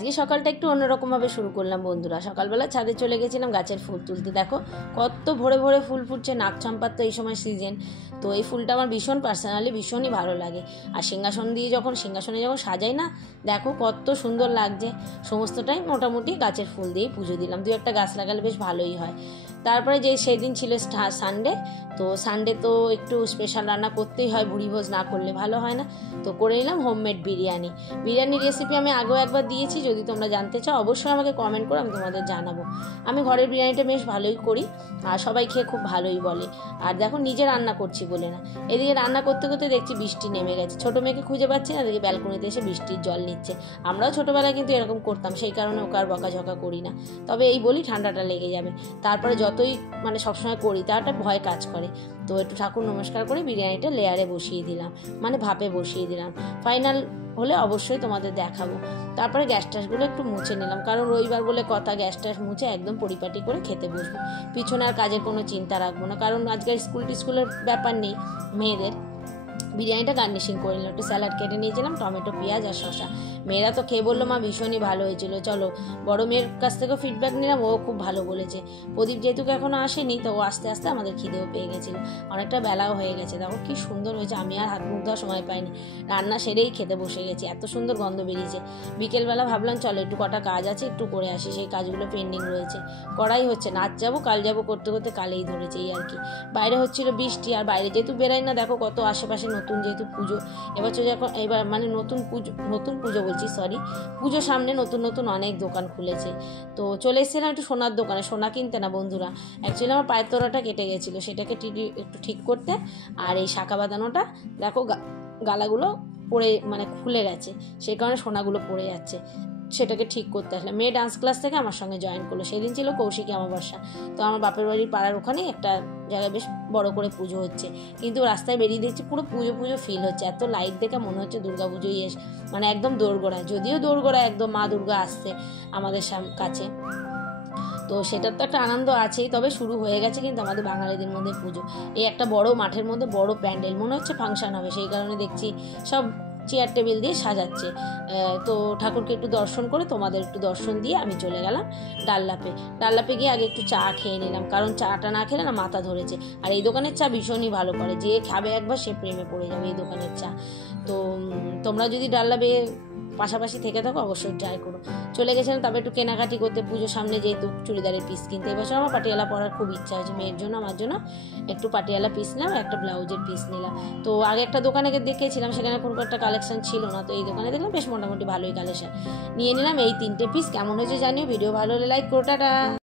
আজকে সকালটা একটু অন্যরকমভাবে শুরু করলাম বন্ধুরা। সকালবেলা ছাদে চলে গেছিলাম গাছের ফুল তুলতে। দেখো কত ভোরে ভোরে ফুল ফুটছে। নাগচম্পার তো এই সময় সিজন, তো এই ফুলটা আমার ভীষণ পার্সোনালি ভীষণই ভালো লাগে। আর সিংহাসনে যখন সাজাই না, দেখো কত সুন্দর লাগছে। সমস্তটাই মোটামুটি গাছের ফুল দিয়েই পুজো দিলাম। দু একটা গাছ লাগালে বেশ ভালোই হয়। তারপরে সেই দিন ছিল সানডে, তো সানডে তো একটু স্পেশাল রান্না করতেই হয়, ভুড়িভোজ না করলে ভালো হয় না। তো করে নিলাম হোমমেড বিরিয়ানির রেসিপি আমি আগেও একবার দিয়েছি। যদি তোমরা জানতে চাও অবশ্যই আমাকে কমেন্ট করো, আমি তোমাদের জানাবো। আমি ঘরের বিরিয়ানিটা বেশ ভালোই করি আর সবাই খেয়ে খুব ভালোই বলে। আর দেখো নিজে রান্না করছি বলে না, এদিকে রান্না করতে করতে দেখছি বৃষ্টি নেমে গেছে। ছোটো মেয়েকে খুঁজে পাচ্ছি না, দেখি ব্যালকনিতে এসে বৃষ্টির জল নিচ্ছে। আমরাও ছোটোবেলায় কিন্তু এরকম করতাম, সেই কারণে ওকে আর বকাঝকা করি না। তবে এই বলি ঠান্ডাটা লেগে যাবে। তারপরে যতই সবসময় করি তার একটা ভয় কাজ করে। তো একটু ঠাকুর নমস্কার করে বিরিয়ানিটা লেয়ারে বসিয়ে দিলাম, ভাপে বসিয়ে দিলাম। ফাইনাল হলে অবশ্যই তোমাদের দেখাবো। তারপরে গ্যাস ট্যাসগুলো একটু মুছে নিলাম, কারণ রবিবার বলে কথা, গ্যাস ট্যাস মুছে একদম পরিপাটি করে খেতে বসবো। পিছনে আর কাজের কোনো চিন্তা রাখবো না, কারণ আজকের স্কুলের ব্যাপার নেই মেয়েদের। বিরিয়ানিটা গার্নিশিং করে নিলাম, একটু স্যালাড কেটে নিয়েছিলাম, টমেটো, পেঁয়াজ আর শসা। মেয়েরা তো খেয়ে বললো মা ভীষণই ভালো হয়েছিল। চলো বড় মেয়ের কাছ থেকেও ফিডব্যাক নিলাম, ও খুব ভালো বলেছে। প্রদীপ যেহেতু এখনো আসেনি, তো ও আস্তে আস্তে আমাদের খিদেও পেয়ে গেছিলো, অনেকটা বেলাও হয়ে গেছে। দেখো কি সুন্দর হয়েছে, আমি আর হাত মুখ দেওয়ার সময় পাইনি, রান্না সেরেই খেতে বসে গেছি। এত সুন্দর গন্ধ বেরিয়েছে। বিকেলবেলা ভাবলাম চলো একটু কটা কাজ আছে, একটু করে আসি, সেই কাজগুলো পেন্ডিং রয়েছে, করাই হচ্ছে না। আজ যাবো কাল যাবো করতে করতে কালেই ধরেছে এই আর কি। বাইরে হচ্ছিল বৃষ্টি, আর বাইরে যেহেতু বেরাই না, দেখো কত আশেপাশে নতুন যেহেতু পুজো, এবার নতুন পুজো বলছি, সরি, পুজো সামনে নতুন নতুন অনেক দোকান খুলেছে। তো চলে এসেছিলাম একটু সোনার দোকানে, সোনা কিনতে না বন্ধুরা, অ্যাকচুয়ালি আমার পায়ের তোড়াটা কেটে গেছিলো, সেটাকে একটু ঠিক করতে। আর এই শাঁখা বাঁধানোটা দেখো গালাগুলো পড়ে খুলে গেছে, সেই কারণে সোনাগুলো পড়ে যাচ্ছে, সেটাকে ঠিক করতে আসলাম। মেয়ে ডান্স ক্লাস থেকে আমার সঙ্গে জয়েন করলো। সেদিন ছিল কৌশিকী অমাবস্যা, তো আমার বাপের বাড়ির পাড়ার ওখানে একটা জায়গায় বেশ বড় করে পুজো হচ্ছে। কিন্তু রাস্তায় বেরিয়ে দেখছি পুরো পুজো ফিল হচ্ছে, এত লাইট দেখে মনে হচ্ছে দুর্গা পুজোই একদম দোরগোড়ায়, যদিও দোরগোড়ায় একদম মা দুর্গা আসছে আমাদের কাছে। তো সেটার তো একটা আনন্দ আছেই। তবে শুরু হয়ে গেছে কিন্তু আমাদের বাঙালিদের মধ্যে পুজো। এই একটা বড় মাঠের মধ্যে বড় প্যান্ডেল, মনে হচ্ছে ফাংশন হবে, সেই কারণে দেখছি সব চেয়ার টেবিল দিয়ে সাজাচ্ছে। তো ঠাকুরকে একটু দর্শন করে তোমাদের একটু দর্শন দিয়ে আমি চলে গেলাম ডাল্লাপে গিয়ে আগে একটু চা খেয়ে নিলাম, কারণ চাটা না খেলে না মাথা ধরেছে। আর এই দোকানের চা ভীষণই ভালো করে, যে খাবে একবার সে প্রেমে পড়ে যাবে এই দোকানের চা। তো তোমরা যদি ডাল্লাপে পাশাপাশি থেকে থাকো অবশ্যই ট্রাই করো। চলে গেছিলাম তবে একটু কেনাকাটি করতে, পুজোর সামনে যেহেতু চুড়িদারের পিস কিনতে। এবছর আমার পাটিয়ালা পরার খুব ইচ্ছা হয়েছে, মেয়ের জন্য আমার জন্য একটু পাটিয়ালা পিস নিলাম, একটা ব্লাউজের পিস নিলাম। তো আগে একটা দোকানে দেখেছিলাম, সেখানে কোনো একটা কালেকশন ছিল না, তো এই দোকানে দেখলাম বেশ মোটামুটি ভালোই কালেকশন, নিয়ে নিলাম এই 3টে পিস। কেমন হয়েছে জানিও, ভিডিও ভালো হলে লাইক করো, টাটা।